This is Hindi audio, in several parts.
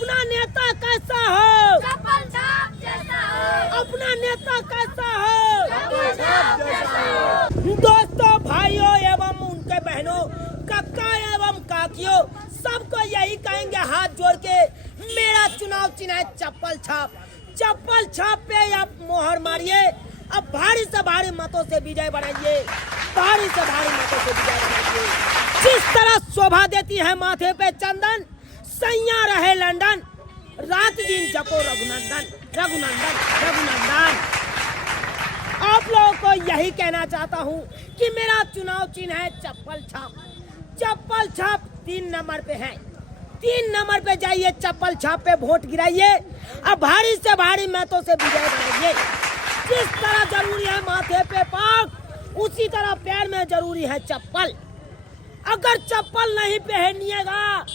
अपना नेता कैसा हो? चप्पल छाप जैसा हो। अपना नेता कैसा हो? चप्पल छाप जैसा हो। दोस्तों, भाइयों एवं उनके बहनों, कक्का एवं काकियों, सबको यही कहेंगे हाथ जोड़ के, मेरा चुनाव चिन्ह है चप्पल छाप। चप्पल छाप पे आप मोहर मारिए, अब भारी से भारी मतों से विजय बनाइए, भारी से भारी मतों से विजय बनाइए। जिस तरह शोभा देती है माथे पे चंदन, सैया रहे लंदन, रात दिन जपो रघुनंदन, रघुनंदन, रघुनंदन। आप लोगों को यही कहना चाहता हूँ कि मेरा चुनाव चिन्ह है चप्पल छाप। चप्पल छाप 3 नंबर पे है। 3 नंबर पे जाइए, चप्पल छाप पे वोट गिराइए, अब भारी से भारी मतों से विजय बनाइए। जिस तरह जरूरी है माथे पे पाग, उसी तरह पैर में जरूरी है चप्पल। अगर चप्पल नहीं पहनिएगा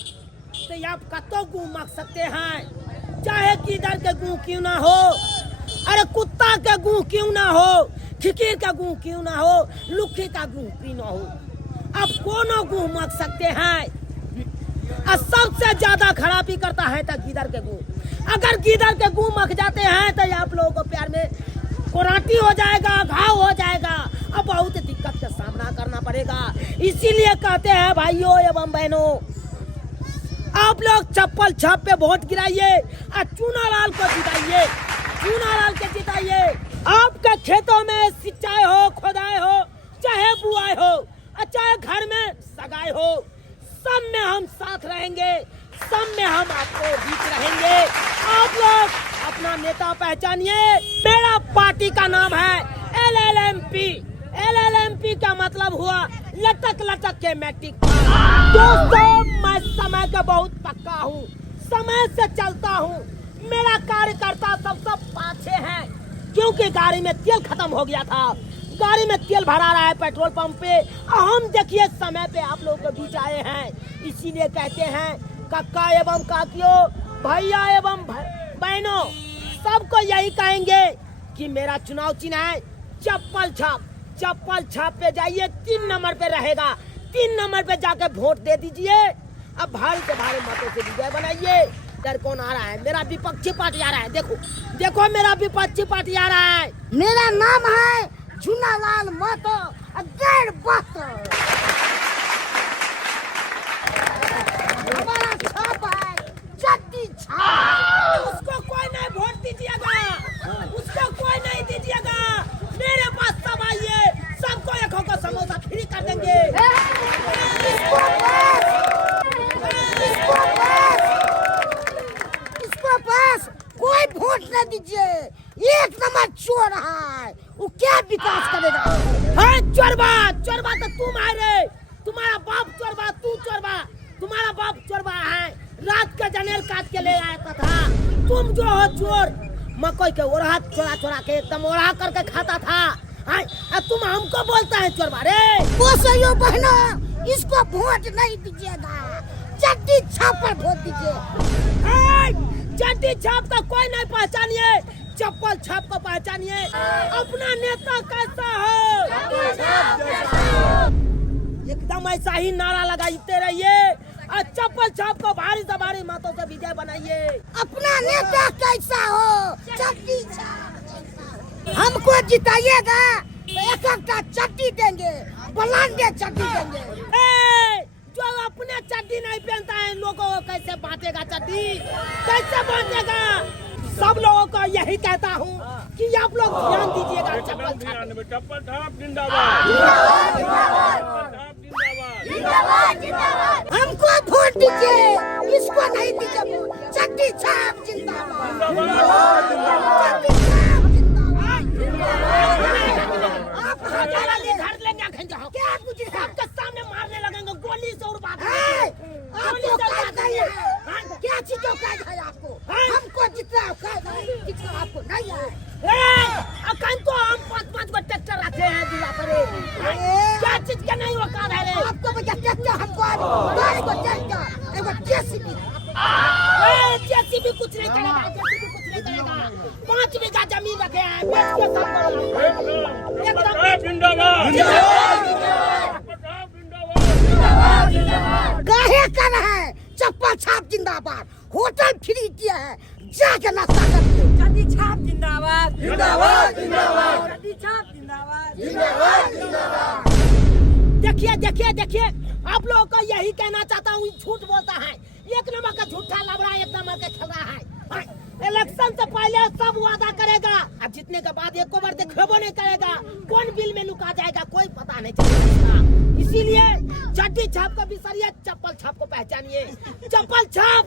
तो आप कतो गूं मक सकते हैं, चाहे किधर के गूं क्यों ना हो, अरे कुत्ता के गूं क्यों ना हो, खिकीर का गूं क्यों ना हो, लुखी का गूं क्यों ना हो, अब कोनो गूं मक सकते हैं। और सबसे ज्यादा खराबी करता है तो गीदड़ के गूं। अगर गीदड़ के गूं मक जाते हैं तो आप लोगों को प्यार में कोराटी हो जाएगा, घाव हो जाएगा, अब बहुत दिक्कत का सामना करना पड़ेगा। इसीलिए कहते हैं भाइयों एवं बहनों, आप लोग चप्पल छाप पे वोट गिराइए और चूनालाल को जिताइए, चूनालाल के जिताइए। आपके खेतों में सिंचाई हो, खोदाई हो, चाहे बुआई हो, और चाहे घर में सगाई हो, सब में हम साथ रहेंगे, सब में हम आपको बीच रहेंगे। आप लोग अपना नेता पहचानिए। मेरा पार्टी का नाम है LLMP। LLMP का मतलब हुआ लटक लटक के मैट्रिक पास। दोस्तों, मैं समय का बहुत पक्का हूँ, समय से चलता हूँ। मेरा कार्यकर्ता सब पाछे हैं, क्योंकि गाड़ी में तेल खत्म हो गया था। गाड़ी में तेल भरा रहा है पेट्रोल पंप पे, हम देखिए समय पे आप लोगों के बीच आए हैं। इसीलिए कहते हैं कक्का एवं काकियों, भैया एवं बहनों, सबको यही कहेंगे कि मेरा चुनाव चिन्ह है चप्पल छाप। चप्पल छाप पे जाइए, 3 नंबर पे रहेगा, 3 नंबर पे जाके वोट दे दीजिए, अब भारी से भारी मतों से विजय बनाइए। इधर कौन आ रहा है? मेरा विपक्षी पार्टी आ रहा है, देखो देखो मेरा विपक्षी पार्टी आ रहा है। मेरा नाम है चूनालाल महतो अगर बात। हमारा छाप है चट्टी छाप। उसको कोई नहीं वोट दीजिएगा, उसको कोई नहीं दीजिएगा। मेरे पास सब आइए, सबको एक होकर समोसा फ्री कर देंगे। इसको पास कोई वोट न दीजिए, 1 नंबर चोर है, वो क्या विकास करेगा? है चोरबा, चोरबा तो तुम है रे, तुम्हारा बाप चोरबा, तू चोरबा, तुम्हारा बाप चोरबा है। रात का जनेल काट के ले आया था, तुम जो हो चोर, मकई के ओढ़ा चोरा चोरा के एकदम ओढ़ा करके खाता था। तुम हमको बोलता है चोरबा रे। वो बहनों, इसको वोट नहीं दीजिएगा, चट्टी छाप पर वोट दीजिए। चट्टी छाप का कोई नहीं पहचानिए, चप्पल छाप को पहचानिए। अपना नेता कैसा हो? एकदम ऐसा ही नारा लगाते रहिए और चप्पल छाप को भारी से भारी मतों से विजय बनाइए। अपना नेता कैसा हो? चट्टी छाप। हमको जिताइएगा तो एक चट्टी देंगे, बलांडे चट्टी देंगे। जो अपने चड्डी नहीं पहनता है, लोगों को कैसे बांटेगा चड्डी? कैसे बांटेगा? सब लोगों को यही कहता हूँ कि आप लोग ध्यान दीजिएगा। चप्पल छाप जिंदाबाद, हमको वोट दीजिए, इसको नहीं दीजिए वोट। चट्टी छाप जिंदाबाद। आप घर लेंगे क्या? आपके सामने मारने लगेंगे, गोली से उड़वा क्या चीजों का है आपको? हमको जितना आपको नहीं है। तो हम 5-5 को ट्रैक्टर रखे हैं जिला पर, क्या चीज का नहीं औकात है रे? आपको बजा ट्रैक्टर, हमको 10 को ट्रैक्टर, एगो जेसीबी। जेसीबी कुछ नहीं करेगा, जेसीबी कुछ नहीं करेगा। 5 बीघा जमीन रखे हैं, बेच के सब काहे कर है? चप्पल छाप जिंदाबाद। होटल फ्री किया है, जाके नाश्ता करिए। चड्डी छाप जिंदाबाद, जिंदाबाद जिंदाबाद चड्डी छाप जिंदाबाद। जिंदाबाद जिंदाबाद। देखिए देखिए देखिए, आप लोगों को यही कहना चाहता हूँ, झूठ बोलता है, एक नंबर का झूठा लबड़ा, एक नंबर का खबरा है। इलेक्शन से पहले सब वादा करेगा, अब जीतने के बाद एक बार देखो नहीं करेगा, कौन बिल में लुका जाएगा कोई पता नहीं चलेगा। इसीलिए चड्डी छाप को बिसरिए, चप्पल छाप को पहचानिए। चप्पल छाप,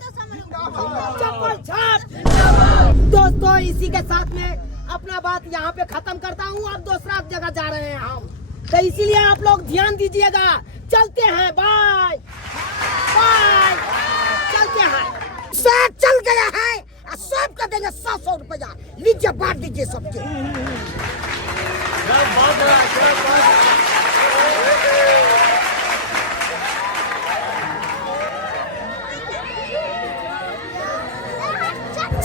चप्पल छाप। दोस्तों, इसी के साथ में अपना बात यहाँ पे खत्म करता हूँ। अब दूसरा जगह जा रहे हैं हम, तो इसीलिए आप लोग ध्यान दीजिएगा। चलते हैं, बाय बाय, चलते हैं। सर चल गया है, सबका देंगे 100 रुपया, लीजिए बांट दीजिए सबके।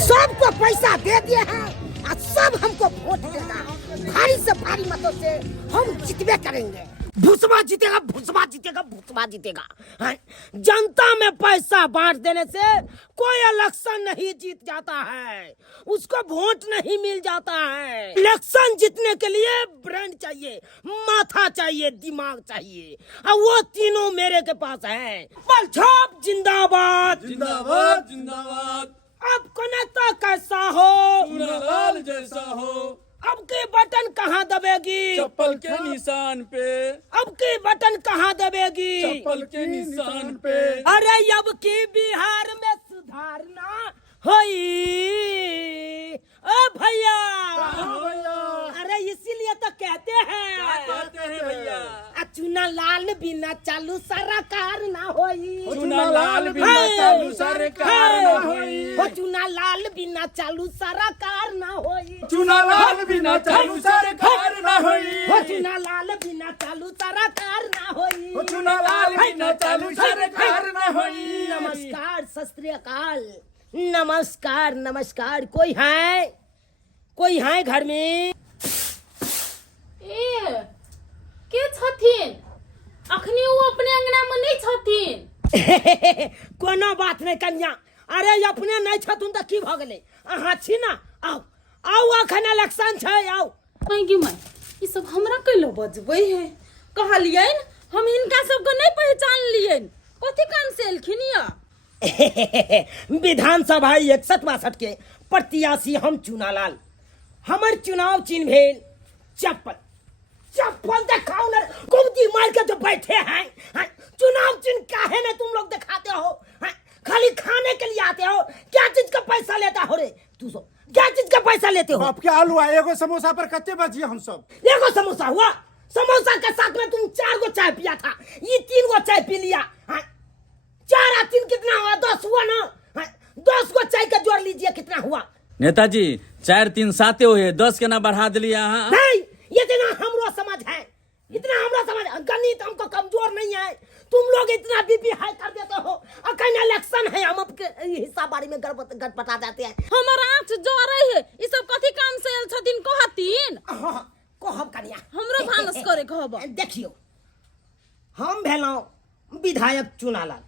सबको पैसा दे दिए हैं और सब हमको वोट देगा। भारी से भारी मतों से हम जितबे करेंगे। भूसवा जीतेगा, भूसवा जीतेगा, भूसवा जीतेगा। हैं? जनता में पैसा बांट देने से कोई इलेक्शन नहीं जीत जाता है, उसको वोट नहीं मिल जाता है। इलेक्शन जीतने के लिए ब्रेन चाहिए, माथा चाहिए, दिमाग चाहिए, और वो तीनों मेरे के पास है। पलछाप जिंदाबाद, जिंदाबाद जिंदाबाद। आपको नेता कैसा हो, चुनालाल जैसा हो, अब की बटन कहाँ दबेगी, चप्पल के निशान पे, अब की बटन कहाँ दबेगी, चप्पल के निशान पे। अरे अब की बिहार में सुधारना होई। ओ भैया, अरे इसीलिए तो कहते हैं भैया, चुना लाल बिना चालू सरकार ना होई। चुना लाल बिना चालू सरकार ना होई। हो चुना लाल बिना चालू सरकार ना होई। चुना लाल बिना चालू सरकार ना होई। हो चुना लाल बिना चालू सरकार ना होई। चुना लाल बिना चालू सरकार ना होई। नमस्कार, सत श्री अकाल, नमस्कार नमस्कार। कोई है घर में? ए के छथिन? अखनी वो अपने अंगना में नहीं छथिन। कोनो बात नहीं कन्या, अरे अपने नहीं छथुन तो की भ गेले, अहाँ छी ना, आओ आओ, अखन इलेक्शन छै, आओ। मैगी माई, ई सब हमरा कैलो बजबै है? कहलियन हम इनका सबको नहीं पहचान लियन, कथी काम से एलखिन या? विधानसभा 61-62 के प्रत्याशी हम चुनालाल। हमर चुनाव चिन्ह भेल चप्पल। चप्पल दिखाओ ना, कुर्ती मार के जो बैठे हैं। चुनाव चिन्ह काहे ना तुम लोग दिखाते हो? खाली खाने के लिए आते हो? क्या चीज का पैसा लेता हो रे तू सब? क्या चीज का पैसा लेते हो? आपके आलू आए, एगो समोसा पर कच्चे बचिए हम सब। एगो समोसा हुआ, समोसा के साथ में तुम 4 गो चाय पिया था, ये 3 गो चाय पी लिया। 4 और 3 कितना हुआ? 10 हुआ ना। 10 को चाय का जोड़ लीजिए, कितना हुआ? नेताजी 4 3 7 हुए, 10 के ना बढ़ा दिलिए अहाँ। नहीं, इतना हमरो समझ है, इतना हमरा समझ। गणित हमको कमजोर नहीं है, तुम लोग इतना बीपी हाई कर देते हो। अखन इलेक्शन है, हम आपके हिस्सा बारी में गड़बड़ा जाते हैं। हमर आंख जोरे है, ई सब कथी काम से एल छथिन कहतिन? कहब कन्या, हमरो भानस करे कहब। देखियो, हम भेलौं विधायक चुनालाल।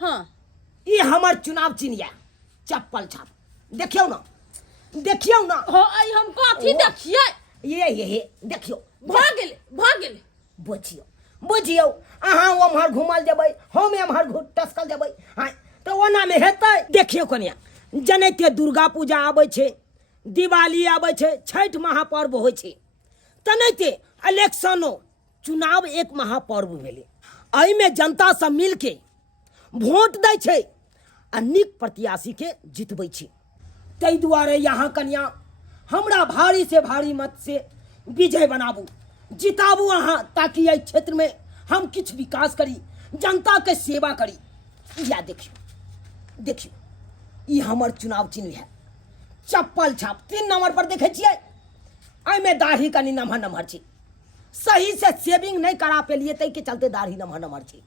हां, ये हमर चुनाव चिन्ह है चप्पल छाप। देखियो ना, देखियो ना। हो आई हम कथी देखिए? ये देखियो, भागेले बुझियो बुझियो, अहाँ ओम्हर घुमल जेबै, हम एम्हर टसकल जेबै। हाँ, तो ओना में हेतै? देखियो कन्या, जनैते दुर्गा पूजा आबै छै, दिवाली आबै छै, छठ महापर्व होइ छै, तनैते इलेक्शनो चुनाव एक महापर्व भेलै। एहिमे जनता सब मिल के वोट दै छै आ नीक प्रत्याशी के जितबै छै। ताहि दुआरे यहाँ कन्या हमरा भारी से भारी मत से विजय बनाबू, जिताबू अहाँ, ताकि एहि क्षेत्र में हम किछ विकास करी, जनता के सेवा करी। या देखियो, ई हमर चुनाव चिन्ह है चप्पल छाप। 3 नंबर पर देखे छियै, एहिमे दाढ़ी कनी नमहर छै, सही से सेविंग नहीं करा पेलिए, तै के चलते दाढ़ी नमहर छै।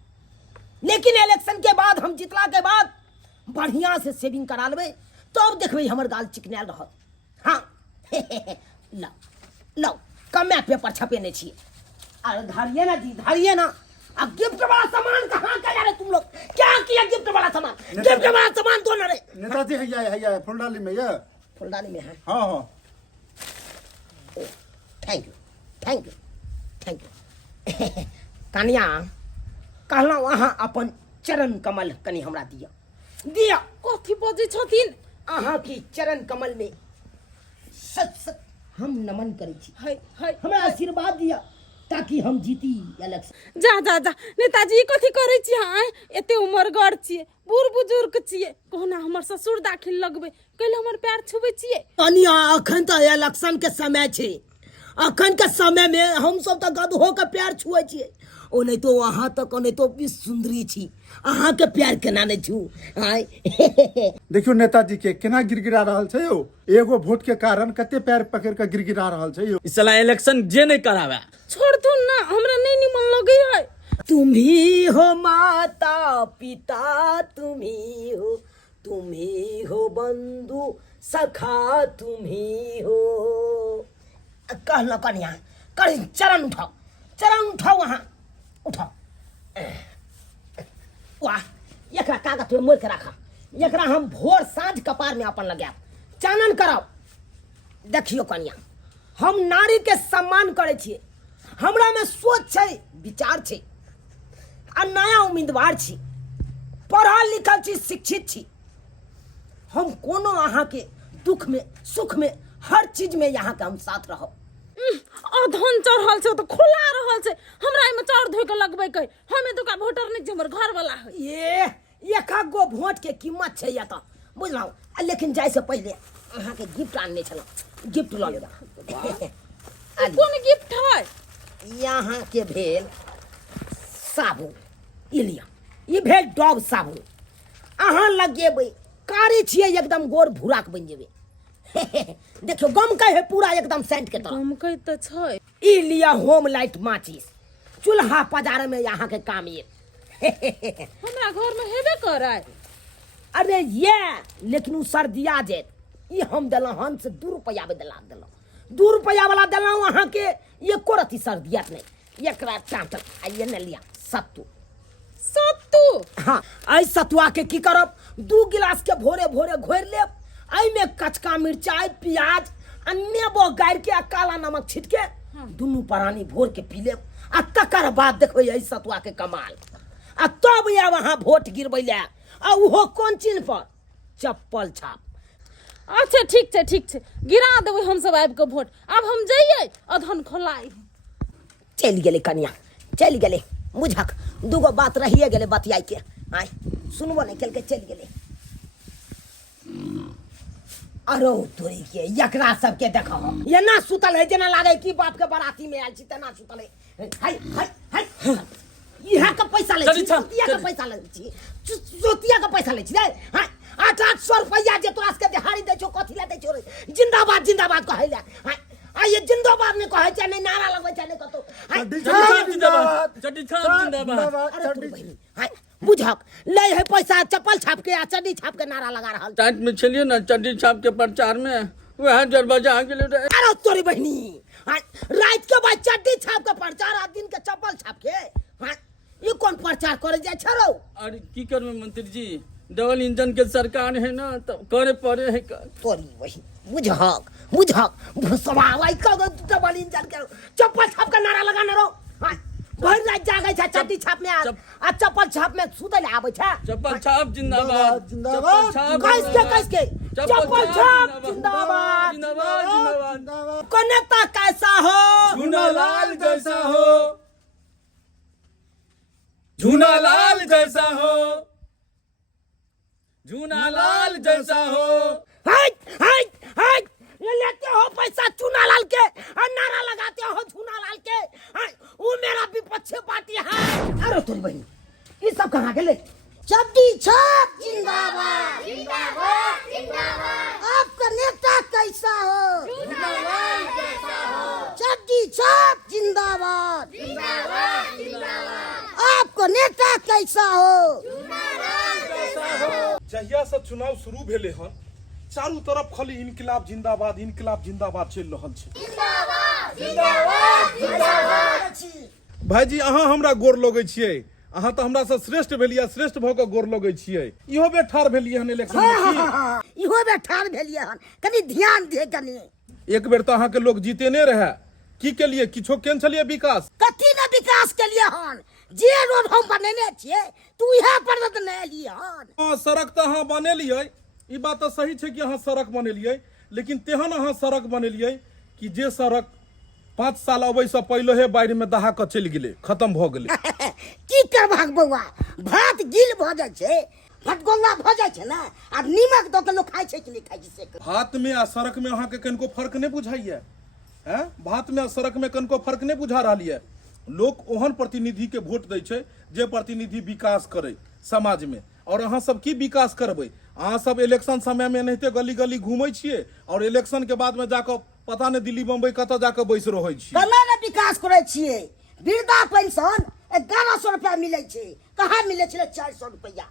लेकिन इलेक्शन के बाद, हम जितला के बाद बढ़िया से सेविंग करा लेबै, तब देखबै हमर गाल चिकनायल रहत। हाँ, लो कमे पेपर छपेने छियै, अरे धरिए ना जी, धरिए ना। अब गिफ्ट वाला सामान कहाँ का ला रहे तुम लोग? क्या किया गिफ्ट वाला सामान? गिफ्ट वाला सामान दो ना रे। नेताजी हैया फुलडाली में ये फुलदानी में है। हाँ हाँ थैंक यू कन्या कहला वहाँ अपन चरण कमल कनी हमरा दिया कथी बजे छथिन? अहाँ की चरण कमल में सच हम नमन करे छी। है हमरा आशीर्वाद दिया ताकि हम जीती इलेक्शन। जा नेताजी कथी करे छी? हाँ एते उमरगर छिए, बूढ़ बुजुर्ग छिए, कहना हमर ससुर दाखिल लगबे कैले हमर पैर छुबे छिए। कन्या अखन तो इलेक्शन के समय छे, अखन के समय में हम सब तो गधो के पैर छुए छिए। ओ नहीं तो वहाँ तक नहीं तो भी सुंदरी छी, अहाँ के पैर केना नहीं छू? आय देखियो नेताजी के केना गिरगिरा रहल छै यो, एगो वोट के कारण कते पैर पकड़ के गिरगिरा रहल छै यो। इस साला इलेक्शन जे नहीं करावे छोड़ दू ना, हमरा नहीं निमन लगे है। तुम ही हो माता पिता, तुम ही हो बंधु सखा, तुम ही हो। कहना कन्या कर चरण उठाओ वहाँ उठाओ। वाह एकरा कागज में मोड़ के रखा, एकरा हम भोर साँझ कपार में अपन लगाब, चानन कराओ। देखियो कन्या हम नारी के सम्मान करे छिए, हमरा में सोच छै, विचार छै, आ नया उम्मीदवार छी, पढ़ल लिखल छी, शिक्षित छी। हम कोनो अहाँ के दुख में सुख में हर चीज में यहाँ के हम साथ रहब। अधन चढ़ल छै तो खोला रहल छै, हमरा एमे चाउर धोइ के लगबै कै। हमे तो का वोटर नहीं छै, हमर घर वाला है। ये एक गो वोट के कीमत छै या त बुझलौ। लेकिन जाय से पहले अहाँ के गिफ्ट आनने छलौ, गिफ्ट ल लेबा। कौन गिफ्ट है? यहाँ के भेल साबुन, ई लिया, ई भेल डॉग साबुन। अहाँ लगेबै कारी छियै एकदम गोर भूराक बन जेबै। देखियो गम का है पूरा एकदम सेंट के तरह। हम कह त छै। ई लिया होम लाइट माचिस, चूल्हा पजारे में यहाँ के काम ये। हमरा घर में हेबे करे। अरे ये लेकिन उ सर्दिया जेत, ई हम देलौ हन से 2 रुपया में देलौ 2 रुपया वाला देलौ अहाँ के। ये कोरती सर्दियात नहीं, एकरा टाटल आइए न लिया सत्तू। हाँ आई सतुआ के की करब, 2 गिलास के भोरे भोरे घोर लेब, आई में कचका मिर्चाई प्याज आ नेबो गाड़ के आ काला नमक छिट के दुनू प्राणी भोर के पी लेब। आ तकर बाद देखो यही सतुआ के कमाल। आ तब या वहाँ वोट गिरबै ले, आ उहो कोन चिन्ह पर? चप्पल छाप। अच्छा ठीक छै, गिरा देबै हम सब आबि के वोट। अब हम जइए अधन खोलाई। चल गेले कन्या, चल गेले, बुझक 2 गो बात रहिए गेले बतियाई के। आय सुनबो नहीं केल के चल गेले। अरो तोरी के एकरा सब के देखो, ये ना सुतल है जेना लागे की बाप के बराती में आयल छी तना सुतल है। हाय इहा के पैसा ले छी, जोतिया के पैसा ले छी, जोतिया के पैसा ले छी रे। हाय 800 रुपया जे तोरा के दिहाड़ी दे छो, कथि ले दे छो रे? जिंदाबाद कहै ले। हाय आ ये जिंदाबाद ने कहै छै, नहीं नारा लगबै छै, नहीं कतो। हाय चड्डी छाप जिंदाबाद। अरे तू बहिनी हाय बुझक ले है पैसा, चप्पल छाप के आ चड्डी छाप के नारा लगा रहल। टाइट में चलिए ना, चड्डी छाप के प्रचार में वह दरवाजा आ गेले। अरे तोरी बहिनी हाय रात के बाद चड्डी छाप के प्रचार, आ दिन के चप्पल छाप के। हाय ये कौन प्रचार करे जाय छरो? अरे की करबे मंत्री जी, डबल इंजन के सरकार है ना, तो करे पड़े है। तोरी बहिनी बुझक भुसवाई का डबल इंजन के चप्पल छाप के नारा लगाना रो। हाय भर रात जागे छै, चड्डी छाप में आ चप्पल छाप में सुतल आबै छै। चप्पल छाप जिंदाबाद, जिंदाबाद, कैस के चप्पल छाप जिंदाबाद। कनेता कैसा हो? झूनालाल जैसा हो, झूनालाल जैसा हो, झूनालाल जैसा हो। हाय ये लेते हो पैसा चूनालाल के और नारा लगाते हो झूनालाल के। हाय वो मेरा विपक्ष पार्टी है। अरे तोरी बहन ये सब कहाँ गेले? चड्डी छाप जिंदाबाद, आपका नेता कैसा हो? चड्डी छाप जिंदाबाद, आपको नेता कैसा हो? जहिया से चुनाव शुरू भेले हन, चारू तरफ खाली इनकलाब जिंदाबाद चल रहल छै। भाईजी अहाँ हमरा गोर लगै छियै, अहाँ तो हमरा से श्रेष्ठ भेलियै, श्रेष्ठ भऽ कऽ गोर लगै छियै। इहो बेर ठाढ़ भेलियै हन इलेक्शन में की? इहो बे ठाड़ भेलिए हन, कनी ध्यान दे कनी। एक बेर तो अहाँ के लोग जीतेने रहे, की केलियै? किछो केन छलियै विकास? कथी ने विकास के लिए हन, जे रोड हम बनेने छियै तू इहे पर तो नहीं लिए हन। हाँ, सड़क तो अहाँ बनेलियै, ई बात तो सही छै कि अहाँ सड़क बनेलियै, लेकिन तेहन अहाँ सड़क बनेलियै कि जे सड़क 5 साल अबै से पहिले हे बाढ़ि में दहा के चलि गेलै, खत्म भऽ गेलै। की करबाक बौआ, भात गिल भ जाय छै, फटगोला भ जाय छै ना, आ नीमक दो के लोग खाय छै कि नहीं खाय छै से कह। भात में आ सड़क में अहाँ के कनिको फर्क नहीं बुझाइए? हैं? भात में आ सड़क में कनिको फर्क नहीं बुझा रहलिए? लोग ओहन प्रतिनिधि के वोट दै छै जे प्रतिनिधि विकास करे समाज में, और अहाँ सब की विकास करबै? अहाँ सब इलेक्शन समय में एनाहिते गली गली घूमै छियै और इलेक्शन के बाद में जाकर पता नहीं दिल्ली बम्बई कतऽ जाकर बैस रहै छियै। केना ने विकास करे छियै? वृद्धा पेंशन 1100 रुपया मिले छै, कहाँ मिले छै 400 रुपया?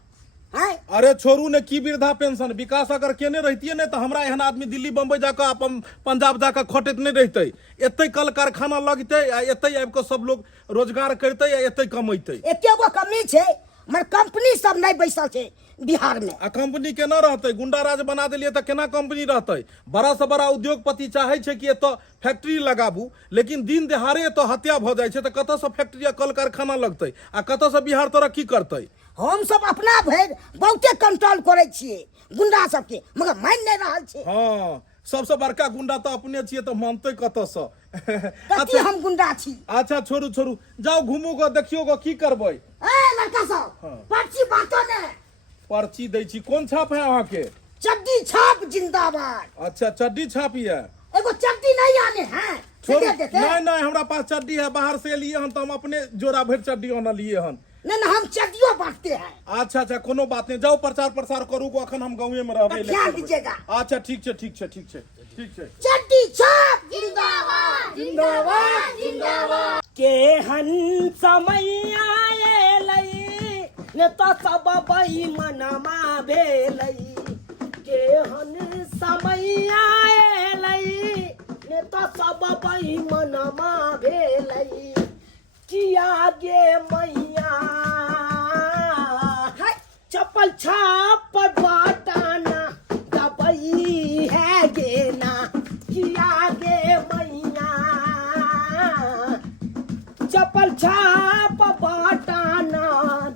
हैं? अरे छोड़ू ने, की वृद्धा पेंशन? विकास अगर केने रहतियै ने तो हमरा एहन आदमी दिल्ली बम्बई जाकर अपन पंजाब जाकर खटैत नहीं रहते। एते कल कारखाना लगते, एते आबि के सब लोग रोजगार करते, एते कमैते। एकेगो कमी छै, मगर कंपनी सब नहीं बैसल छै बिहार में। आ कंपनी केना रहते? गुंडा राज बना देलिए तो केना कंपनी रहते? बड़ा से बड़ा उद्योगपति चाहे छै कि एतो फैक्ट्री लगाबू, लेकिन दिन दहाड़े एतो हत्या भ जाय छै तो कतऽ से फैक्ट्री आ कल कारखाना लगते आ कतऽ से बिहार तरक्की करते? हम सब अपना भर बहुते कंट्रोल करे छियै गुंडा सबके, मगर मान नहीं रहल छै। हाँ, सबसे बड़का गुंडा तो अपने छियै, तो मानते कतऽ से? कथी हम गुंडा छी? अच्छा छोड़ू छोड़ू, जाओ घूमू गो, देखियो गो, की करबै? ए लड़का सब, पर्ची बांटो ने। पर्ची दै छी। कोन छाप है अहाँ के? चड्डी छाप जिंदाबाद। अच्छा, चड्डी छापी है? एगो चड्डी नहीं आने हैं, छोड़ू, दे देते। नहीं नहीं, हमरा पास चड्डी है, बाहर से लिए हन तो हम अपने जोड़ा भर चड्डी लिए हन। नहीं नहीं, हम चड्डियों बांटते हैं। अच्छा अच्छा, कोनो बात नहीं, जाओ प्रचार प्रसार करू गो, अखन हम गाँव में रहबै। ध्यान दीजिएगा। अच्छा ठीक छै ठीक छै ठीक छै ठीक छै। चड्डी छाप जिंदाबाद जिंदाबाद जिंदाबाद। केहन समय आएलै ने तो सब बेईमानमा भेलै। केहन समय आएलै ने तो सब बेईमानमा भेलै। किया गे मैया चप्पल छाप बाटाना दबई है गे ना। किया गे मैया चप्पल छाप बाटाना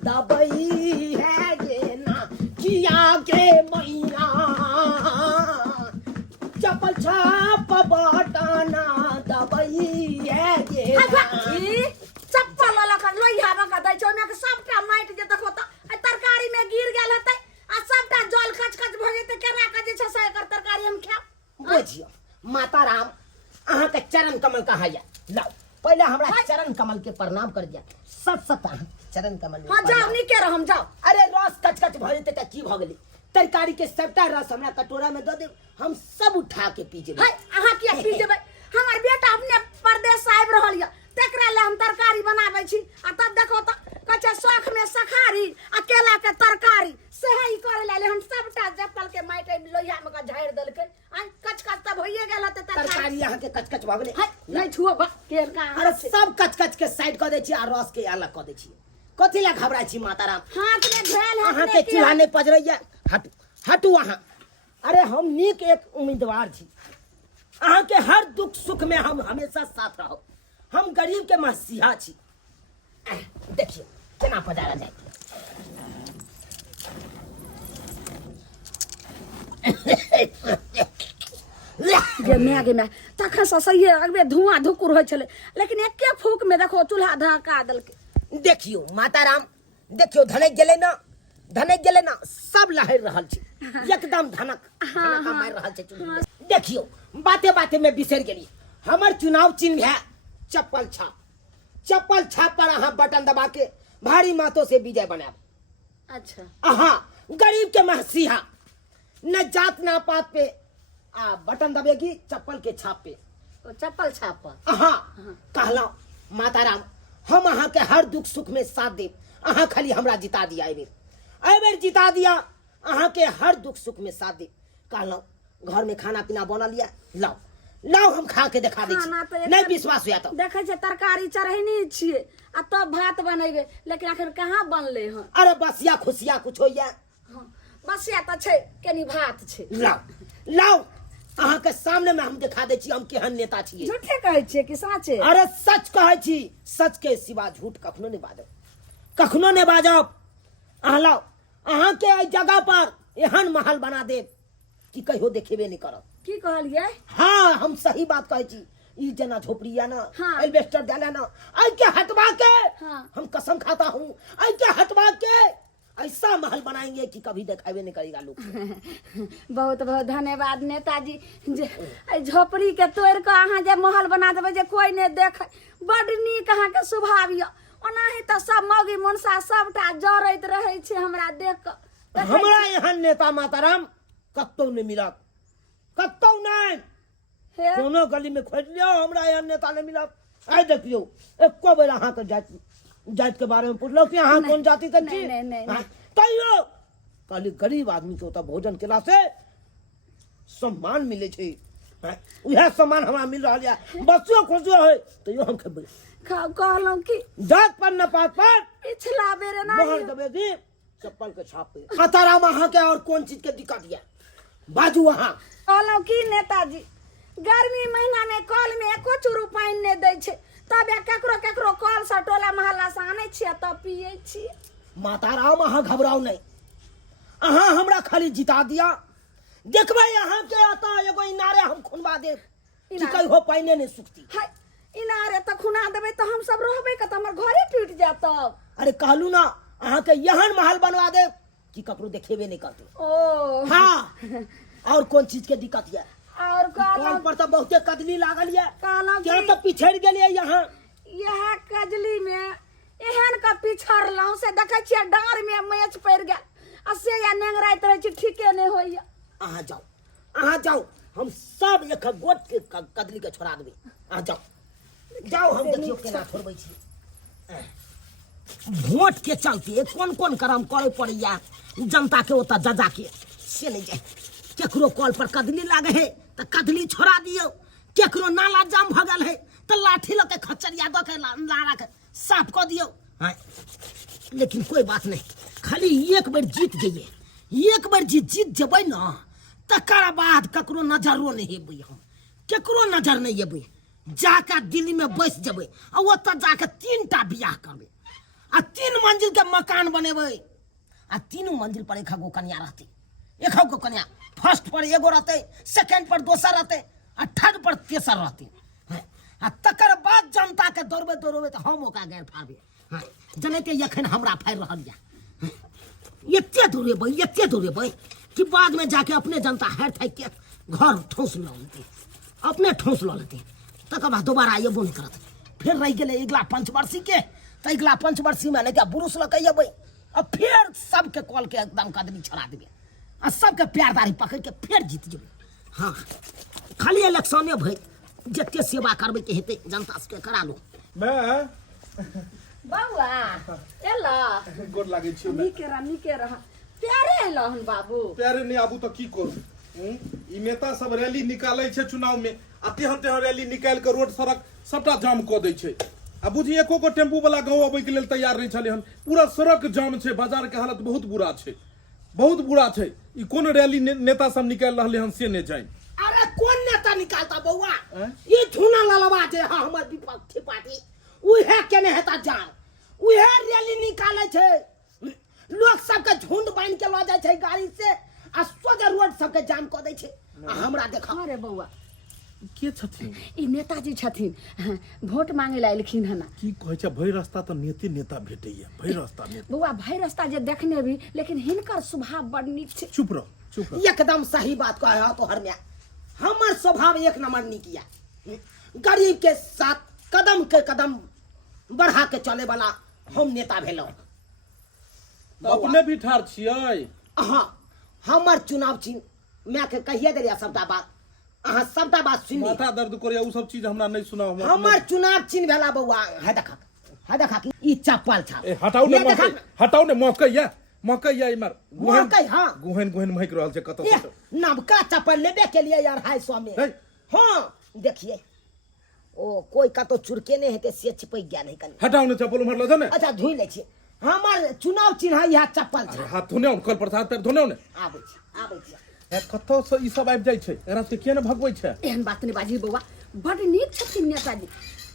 दबई है गे ना। किया गे मैया चप्पल छाप बाटाना दबई है गे ना। चप्पल वाला का लोहिया में का दै छै, ओमे के सबटा माइट जे देखो त तरकारी में गिर गेल हेतै आ सबटा जल खच खच भ जेतै। केना का जे छै से एकर तरकारी हम खाब? बुझियो माता राम अहाँ के चरण कमल कहा या लाओ, पहले हमरा चरण कमल के प्रणाम कर दिया। सत सत अहाँ चरण कमल में हां जाओ, नीके रहम जाओ। अरे रस कच कच भ जेतै त की भ गेलै? तरकारी के सबटा रस हमरा कटोरा में दे दे, हम सब उठा के पी जेबै। हाय अहाँ किया पी जेबै? हमर बेटा अपने परदेश से आबि रहल या, तेकरा ले हम तरकारी बनाबै छी आ तब देखो त कचे शौख में सखारी आ केला के तरकारी सेहे ही करे ले हम सबटा जप्पल के माइट लोहिया में का झाड़ देलकै। आ कच कच त भइए गेल त तरकारी अहाँ के कच कच भ गेलै। हाय नहीं छुओ बा केर का। अरे सब कच कच के साइड क दै छी आ रस के अलग क दै छी। कथि ला घबराई छी माता राम? हाथ में घेल है अहाँ के चूल्हा नहीं पजरैया, हटू हटू अहाँ। अरे हम नीक एक उम्मीदवार छी, अहाँ के हर दुख सुख में हम हमेशा साथ रहो। हम गरीब के मसीहा छी। देखिए केना पधारा जाए। गे मैं तखन से सही अगबे धुआं धुकुर होय छले, लेकिन एके फूक में देखो चूल्हा धका देलकै। देखियो माता राम, देखियो धनक गेलै ना, सब लहर रहल छै, एकदम धनक धनक मार रहल छै चुनाव। देखियो बाते बाते में बिसर गेली, हमर चुनाव चिन्ह है चप्पल छाप। चप्पल छाप पर अहाँ बटन दबा के भारी मातों से विजय बनाब। अच्छा अहाँ गरीब के मसीहा, न जात ना पात पे आ बटन दबेगी चप्पल के छाप पे। तो चप्पल छाप पर अहाँ कहला माता राम, हम अहाँ के हर दुख सुख में साथ देब। अहाँ खाली हमरा जिता दिया, एहि बेर जिता दिया, अहाँ के हर दुख सुख में साथ देब। कहला घर में खाना पीना बनल लिया, लाओ लाओ हम खा के दिखा दै खाना तो छी एक- नहीं विश्वास हुआ तो देखे छे तरकारी चढ़ैनी छियै आ तब भात बनेबे लेकिन आखिर कहाँ बनले हन अरे बसिया खुशिया कुछ हो या हाँ, बस या तो छै कनी भात छै लाओ लाओ अहाँ के सामने में हम दिखा दै छी हम केहन नेता छियै झूठे कहै छियै कि साँचे अरे सच कहै छी सच के सिवा झूठ कखनो नहीं बाजब कखनो नहीं बाजब अहाँ लाओ अहाँ के एहि जगह पर एहन महल बना देब कि कहियो देखेबे नहीं करब की कहलियै हाँ हम सही बात कहै छी ई जना झोपड़ी या ना हाँ। एल्वेस्टर डाला ना आई के हटवा के हाँ। हम कसम खाता हूँ आई के हटवा के ऐसा महल बनाएंगे कि कभी दिखावे नहीं करेगा लोग बहुत बहुत धन्यवाद नेताजी जे एहि झोपड़ी के तोड़ के अहाँ जे महल बना देबै जे कोई नहीं देखे बड नीक अहाँ के स्वभाव यऽ ओनाही तऽ सब मौगी मुनसा सबटा जरैत रहै छै हमरा देख के देखै हमरा यहाँ नेता माताराम कतौ नहीं मिलत कतौ नहीं हे कोनो गली में खोज लियो हमरा यहाँ नेता नहीं मिलत आई देखियो एको बेर अहाँ के जात के बारे में पूछलो कि अहाँ कौन जाति के छी नहीं। हाँ, कहियो खाली गरीब आदमी के ओतऽ भोजन केला से सम्मान मिले छै हाँ, उहे सम्मान हमरा मिल रहा है बसियो खुशियो है तो यो हम खेबै कहलहुँ कि जात पर न पात पर पिछला बेर ना मोहर देबे दी चप्पल के छाप पे खतराम अहाँ के और कौन चीज के दिक्कत है बाजू अहाँ कहलहुँ कि नेताजी गर्मी महीना में कल में एको चूरू पानि नहीं दै छै तब केकरो केकरो कल से टोला मोहल्ला से आनै छियै तब पियै छियै माताराम अहाँ घबराओ नहीं अहाँ हमरा खाली जिता दिया देखबै अहाँ के आता एगो इनारे हम खुनवा देब कि इनार? कहियो पाइने नहीं सुखती हाय इनारे तऽ खुना देबै तऽ हम सब रहबै कतऽ हमर घरे टूटि जायत तब अरे कहलू ना अहाँ के यहन महल बनवा देब कि ककरो देखेबे नहीं करते ओ हाँ और कौन चीज के दिक्कत है और कॉल कहलहुँ पर तो बहुते कदली लागल है कहलहुँ क्या कि तो पिछड़ गेलिए यहाँ यह कजली में एहन का पिछड़लहुँ से देखै छियै डाँर में मैच पड़ि गेल आ से या नेंगराइत रहै छी ठीके नहीं होइया अहाँ जाओ हम सब एक गोट के कदली के छोड़ा देबै अहाँ जाओ जाओ हम देखियो केना छोड़बै छी वोट के चलते कौन कौन करम करे पड़ैया जनता के ओतऽ जजा के से नहीं जाए केकरो कॉल पर कदली लागे है तो कदली छोड़ा दियो केकरो नाला जाम भ गेल है तो लाठी लके खचरिया द के नाला के साफ कर दियो हाँ लेकिन कोई बात नहीं खाली एक बार जीत जाइए एक बार जीत जेबै ना तकर बाद ककरो नजरो नहीं हेबै हम केकरो नजर नहीं हेबै जाके दिल्ली में बैस जेबै आ ओतऽ जाके 3टा बियाह करबै आ 3 मंजिल के मकान बनेबै आ 3 मंजिल पर एक गो कन्या रहतै एक गो कन्या फर्स्ट पर एगो रहतै सेकंड पर दोसर रहतै आ थर्ड पर तेसर रहतै हाँ, आ तकर बाद जनता के दौड़बै तो हम ओकरा गैर फाड़बै हाँ जनते एखन हमरा फाड़ि रहल यऽ एते दौड़ेबै कि बाद में जाके अपने जनता हार थाकि के घर ठोस लऽ लेतै अपने ठोस लऽ लेतै तकर बाद दोबारा अयबो नहीं करत फिर रह गेलै अगिला पंचवर्षी के तो अगिला पंचवर्षी में नहीं क्या बुरुस लऽ के अयबै और फिर सबके कॉल के एकदम कदमी छोड़ा देबै आ सबके प्यारदारी पकड़ के फिर जीत जेबै हाँ खाली इलेक्शने भरि जते सेवा करबै के हेतै जनता सबके करा लो मैं बौआ एला गोर लागै छी नीके रह प्यारे एलहन बाबू प्यारे नहीं आबू तो की करू ई नेता सब रैली निकालै छै चुनाव में आ तेहन तेहन रैली निकाल के रोड सड़क सबटा जाम कऽ दै छै आ बुझी एको गो टेम्पू वाला गाँव अबै के लेल तैयार नहीं छलै हन पूरा सड़क जाम छै बाजार के हालत बहुत बुरा छै ई कोन रैली नेता सब निकाल रहले हन से नहीं जाइन अरे कौन नेता निकालता बउआ ये झूना ललवा जे हाँ हमर विपक्षी पार्टी उहे केने हेता जान उहे रैली निकाले छै लोग सबके झुंड बांध के लऽ जाय छै गाड़ी से आ सोझे रोड सबके जाम कऽ दै छै आ हमरा देखा अरे बौआ के छथिन ई नेताजी छथिन वोट मांगे ला एलखिन हन की कहै छै भरि रास्ता तो नेता भेटैया भरि रास्ता में बौआ भरि रास्ता जे देखने भी लेकिन हिनकर स्वभाव बड़ नीक छै चुप रह एकदम सही बात कहे हो तोहर में हमर स्वभाव एक नंबर नीक या गरीब के साथ कदम के कदम बढ़ा के चले वाला हम नेता भेलौ अपने भी ठार छियै हाँ हमर चुनाव चिन्ह मैं के कहिए देलिया सबटा बात अहाँ सबटा बात सुनी माथा दर्द करे उ सब चीज हमरा नहीं सुनाओ हमर चुनाव चिन्ह भेला बउआ है देखा कि ई चप्पल छा ए हटाऊ ने मकैया इमर मकई हाँ गुहन महक रहल छै कतौ नवका चप्पल लेबे के लिए 250 में है? हाँ देखिए ओ कोई का तो चुरके नहीं हेते से चिपक गया नहीं कनी हटाओ ने चप्पल मारलो छ ने अच्छा धुई ले छी हमार चुनाव चिन्ह यह चप्पल अरे छै हाथ धोने कल प्रसाद पैर धोने ने आबै छी कतौ से ई सब आबि जाइ छै एकरा से किया ने भगबै छै एहन बात नहीं बाजी बौआ बड़ नीक छथिन नेताजी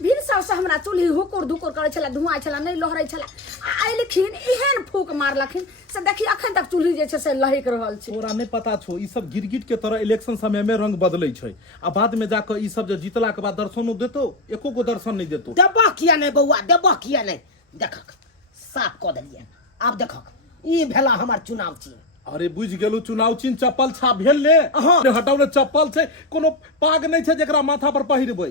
भीड़ सबसे हमरा चूल्ही हुकुर धुकुर करे छला धुआं छला नहीं लहरै छला आइलखिन एहन फूक मारलखिन से देखी अखन तक चूल्ही जे छै से लहक रहल छै तोरा नहीं पता छो ई सब गिरगिट के तरह इलेक्शन समय में रंग बदलै छै आ बाद में जाकर ई सब जे जीतला के बाद दर्शनो देतो एको गो दर्शन नहीं देतो देबा किया नहीं बउआ देबा किया नहीं देखक साफ क देलिए अब देखक ई भेला हमर चुनाव चिन्ह अरे बुझ गेलू चुनाव चिन्ह चप्पल छाप भेल ले हाँ। हटाउ ने चप्पल छै कोनो पाग नहीं छै जेकरा माथा पर पहिरबै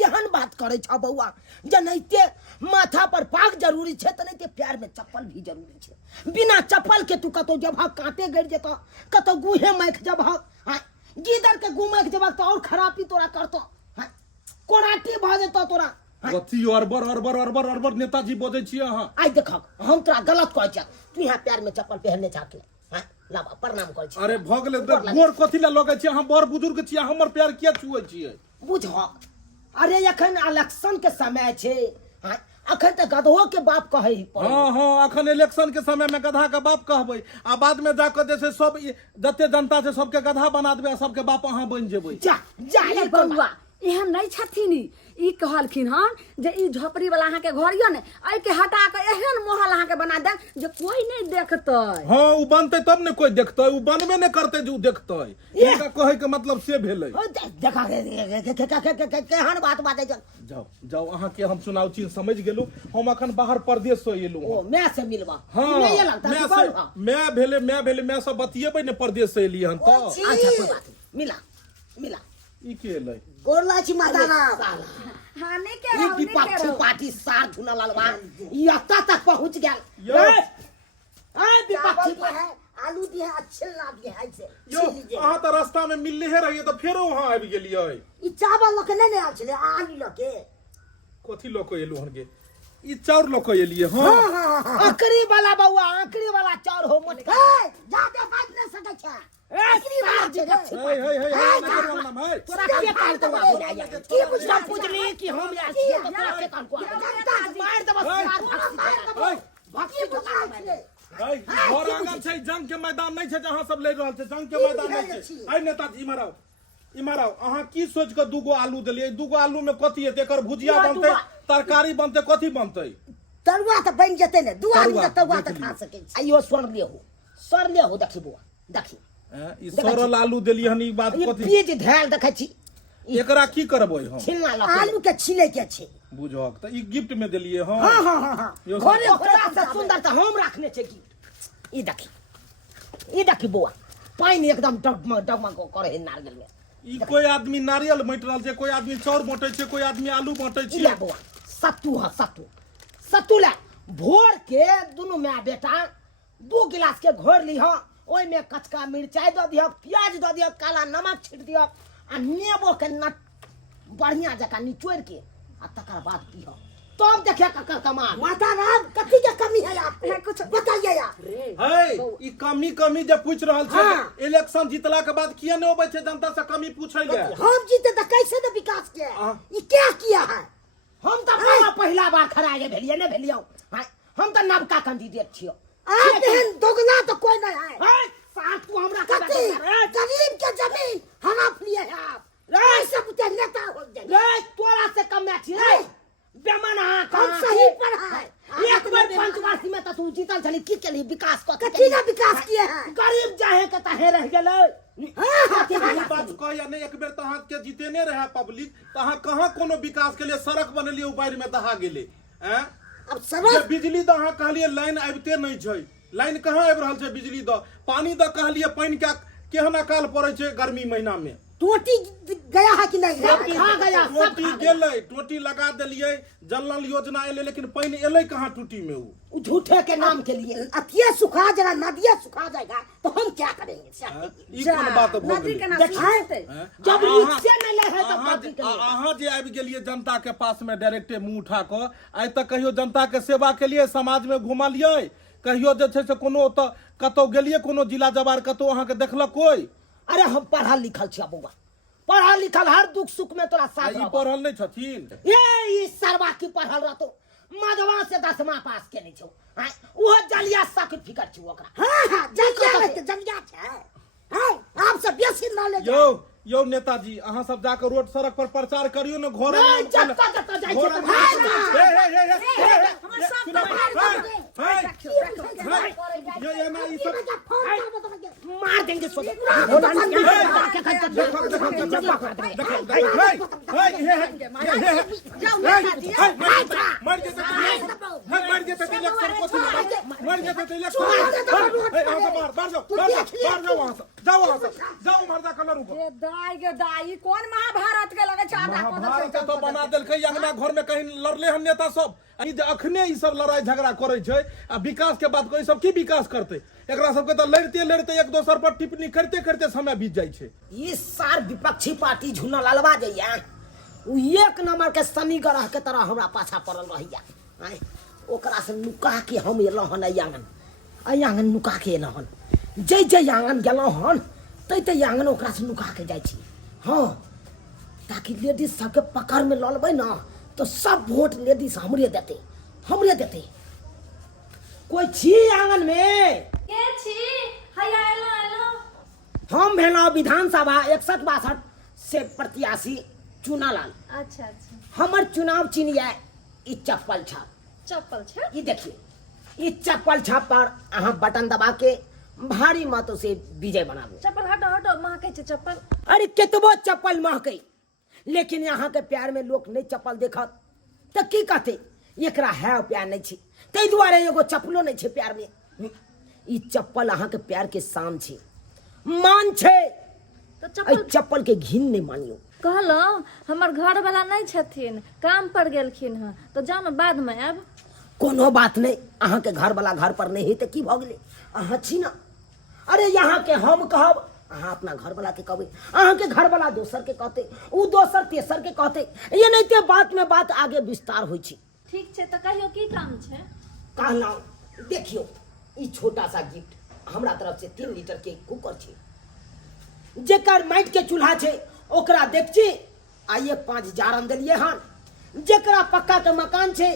केहन बात करे छ बउआ जनैते माथा पर पाग जरूरी छै त नहीं पैर में चप्पल भी जरूरी छै बिना चप्पल के तू कतो जब कांटे गड़ जेतो कतो गुहे मैख जब गीदर के गुमैख जब तो और खराबी तोरा करतो कोराटी भ जेतो तोरा कथी अरबर नेताजी बोझे छियै अहाँ आई देखक हम तोरा गलत कहै छ तू यहाँ पैर में चप्पल पहनने चाहत लाबा प्रणाम कर छी अरे भ गेलै गोर कथी ला लगै छै अहाँ बड़ बुजुर्ग छियै हमर पैर किया छुए छियै बुझक अरे एखन इलेक्शन के समय छै अखन त गधो के बाप कहै हाँ अखन इलेक्शन के समय में गधा के बाप कहबै आ बाद में जाकर जैसे सब जते जनता छै सबके गधा बना देबै आ सबके बाप अहाँ बन जेबै जा ए बौआ एहन नहीं छथिन ई कहलखिन हन जे ई झोपड़ी वाला अहाँ के घर यो ने आई के हटा के एहन महल अहाँ के बना दे जे कोई नहीं देखतै हाँ उ बनतै तब ने कोई देखतै उ बनबे नहीं करतै जे उ देखतै इनका कहे के मतलब से भेलै देखा केहन बात बाते जाओ अहाँ के हम चुनाव चिन्ह समझ गेलू हम अखन बाहर प्रदेश से एलू ओ मैं से मिलवा हाँ मैं भेले मैं सब बतियेबै ने प्रदेश से एलियै हन त अच्छा कोई बात मिला मिला ई के एलै गोरला छी मादाना हां नहीं के ई रहो नहीं विपक्ष के रहो पार्टी सार धुना लालवा ई अत्ता तक पहुंच गेल यो। विपक्ष है आलू दी है अच्छे ना दी है से यो अहाँ त रास्ता में मिलले हे रहिए त फेरो वहां आबि गेलियै ई चावल लोक नहीं आल छले आलू लोके कथी लोक एलू हन गे ई चाउर लोक एलियै हां आखरी वाला बउआ आखरी वाला चाउर हो मत जाते बात न सकै छ आखरी वाला हे तोरा के काल तो की बुझना पूछली कि हम यार छियै तो तोरा के काल को मार दे बस भक्ति घर आगां छै जंग के मैदान नहीं छै जहां सब लड़ रहल छै जंग के मैदान नहीं छै आई नेताजी इमराव अहाँ की सोच के दूगो आलू देलियै दूगो आलू में कथी हेतै एकर भुजिया बनतै तरकारी बनतै कथी बनतै तरुआ त बन जेतै ने दू आदमी त तरुआ त खा सकै छै आइयो सर ले हो देखी बुआ देखी ई सरल आलू देलियै हन ई बात ये कथी बीज धैल देखै छी एकरा की करबै हम छिलना ला आलू के छिले के छै बुझक त ई गिफ्ट में देलियै हां हां यो घरे ओकरा से सुंदर त हम रखने छै गिफ्ट ई देखी बुआ पानी एकदम डगमग करे है नारियल में ई कोई आदमी नारियल बांट रहल छै कोई आदमी चाउर बांटै छै कोई आदमी आलू बांटै छै ले बुआ सत्तू ले भोर के दुनू माय बेटा 2 गिलास के घोर ली ओइ में कचका मिर्चाई द दियो प्याज द दियो काला नमक छिट दियो आ नेबो के नट बढ़िया जका निचोड़ के आ तकर बाद पियो तब देखिए ककर कमाल माता राम कथी के कमी है आपको कुछ बताइए यार है ई कमी जे पूछ रहल छै इलेक्शन जीतला के बाद किया नहीं होबै छै जनता से कमी पूछै ले हम जीते त कैसे न विकास के ई क्या किया है हम त पहला बार खड़ा भेलिए न भेलियो हम त नवका कैंडिडेट छियो आप एहन दोगला तो कोई नहीं है साथ तू हमरा कथी गरीब के जमीन हड़प लिए है आप रे सब ते नेता हो जाए रे तोरा से कम छी रे बेमन हम सही पर है एक बार पंचवासी में त तू जीतल छली की केली विकास कथी ना विकास किए है गरीब जाहे के तहे रह गेलै बात कह या नहीं एक बेर त अहाँ के जीतेने रहे पब्लिक त अहाँ कहां कोनो विकास के लिए सड़क बनलिए उबार में दहा गेले हैं अब सड़क बिजली द अहाँ कहलिए लाइन आबिते नहीं छै लाइन कहां आबि रहल छै बिजली द पानी द कहलिए पानी के केहन अकाल पड़ै छै गर्मी महीना में टोटी गया है कि नहीं खा गया टोटी गेलै टोटी लगा देलिए जल नल योजना एले लेकिन पानी एलै कहां टूटी में उ झूठे के नाम के लिए अतिये सुखा जरा नदिया सुखा जाएगा तो हम क्या करेंगे ई कोन बात भ नदी के गेलै नाम सुनते जब रिक्शे में ले है तो बात के अहाँ जे आबि गेलिए जनता के पास में डायरेक्टे मुंह उठा क आइ तक कहियो जनता के सेवा के लिए समाज में घुमलिए कहियो जे छै से कोनो त कतौ गेलिए कोनो जिला जवार कतौ अहाँ के देखलक कोई अरे हम पढ़ल लिखल छी बउआ पढ़ल लिखल हर दुख सुख में तोरा साथ ई रहबो। पढ़ल नहीं छथिन ये ई सरवा की पढ़ल रहतो मधवा से 10वां पास केने छौ हां वो जलिया सर्टिफिकेट छौ ओकरा। हां जलिया में जलिया छै हां आप सब बेसी नॉलेज यो नेताजी अहाँ सब जाकर रोड सड़क पर प्रचार करियो न घर नहीं जत्ता जत्ता जाय छै हमर सब ये ना ई सब मार देंगे सो दाई कौन महाभारत के लगे छै महाभारत तो बना देलकै अंगना घर में कहीं लड़ले हन नेता सब ई जे अखने ई सब लड़ाई झगड़ा करे छै आ विकास के बात कोई सब की विकास करते एकरा सबके तो लड़ते लड़ते एक दोसर पर टिप्पणी करते करते समय बीत जाय छै। ई सार विपक्षी पार्टी झुना ललवा जइया उ एक नंबर के शनि ग्रह के तरह हमरा पाछा पड़ल रहिया आय ओकरा से नुका के हम एलो हन आंगन नुका के एलो हन जय आंगन गेलो हन तै आंगन ओकरा से नुका के जाय छी हां ताकि लेडीज सबके पकड़ में ल लेबै ना तो सब वोट लेडीज हमरे देते कोई छी आंगन में के छी हैया एलो हम भेलौ विधानसभा 61-62 से प्रत्याशी चुनालाल। अच्छा अच्छा हमर चुनाव चिन्ह ये ई चप्पल छाप चप्पल छै ई देखिए ई चप्पल छाप पर अहाँ बटन दबा के भारी मतों से विजय बनाबू। चप्पल हटो हटो महकै छै चप्पल। अरे केतबो चप्पल महकै लेकिन यहाँ के प्यार में लोग नहीं चप्पल देखत तो की कहते एकरा है प्यार नहीं छी तै दुआरे एगो चप्पलो नहीं छै प्यार में। ई चप्पल अहाँ के प्यार के शान छै मान छै तो एहि चप्पल चप्पल के घिन नहीं मानियो। कहलहुँ हमर घर वाला नहीं छथिन काम पर गेलखिन हँ तो जानो बाद में आब। कोनो बात नहीं अहाँ के घर वाला घर पर नहीं है तो की भ गेलै अहाँ छी ना। अरे यहाँ के हम कहब अहाँ अपना घर वाला के कहबै अहाँ के घर वाला दोसर के कहते उ दोसर तेसर के कहते ये नहीं ते बात में बात आगे विस्तार होइ छै। ठीक छै तो कहियो की काम छै। कहलहुँ देखियो ई छोटा सा गिफ्ट हमरा तरफ से 3 लीटर के कुकर छै जेकर माटि के चूल्हा छै ओकरा देखछि आ ये 5 जारन देलिए हन जेकरा पक्का के मकान छै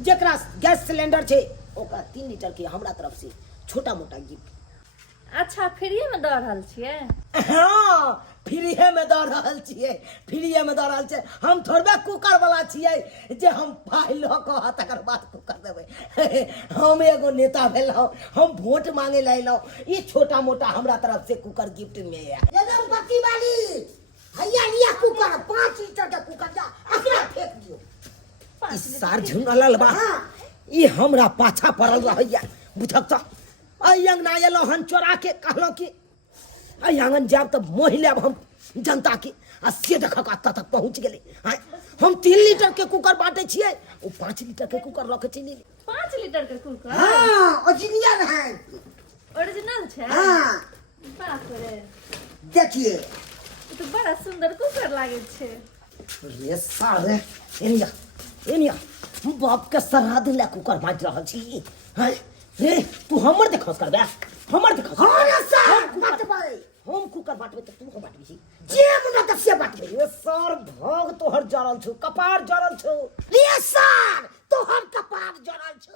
जेकरा गैस सिलेंडर छै ओकरा 3 लीटर के हमरा तरफ से छोटा मोटा गिफ्ट। अच्छा फ्रीए में दऽ रहल छियै। हाँ फ्रीए में दऽ रहल छियै हम थोड़बे कुकर वाला छियै जे हम पाइ लऽ कऽ तकर बाद कुकर देबै। हम एगो नेता भेलहुँ हम वोट मांगे ला एलहुँ ई छोटा मोटा हमरा तरफ से कुकर गिफ्ट में है। एकदम बत्ती वाली हैया लिया कुकर 5 लीटर का कुकर जा एकरा फेंक दियो। ई सार झुनल बा ई हमरा पाछा पड़ल रहैया बुझक त आई अंगना एलहुँ हन चोरा के कहलहुँ कि आई आंगन जाब तब मोह लेब हम जनता के आ से देख कत्ता तक पहुँच गेलै। हम 3 लीटर के कुकर बांटे छियै ओ 5 लीटर के कुकर रखे चली 5 लीटर के कुकर हां ओरिजिनल है ओरिजिनल छै। हां बाप रे देखिए ई तो बड़ा सुंदर कुकर लागे छै। रे सारे एनिया बाप के श्राद्ध ले कुकर बांट रहल छी हैं रे तू हमर देखस करबे हमर देखस हां रे सर बतबै हम कुकर बांटबे त तू हम बांटबी जे मुना त से बतबै रे सर भग तोहर जरल छौ कपार जरल छौ रे सर तो हम कपार जरल छ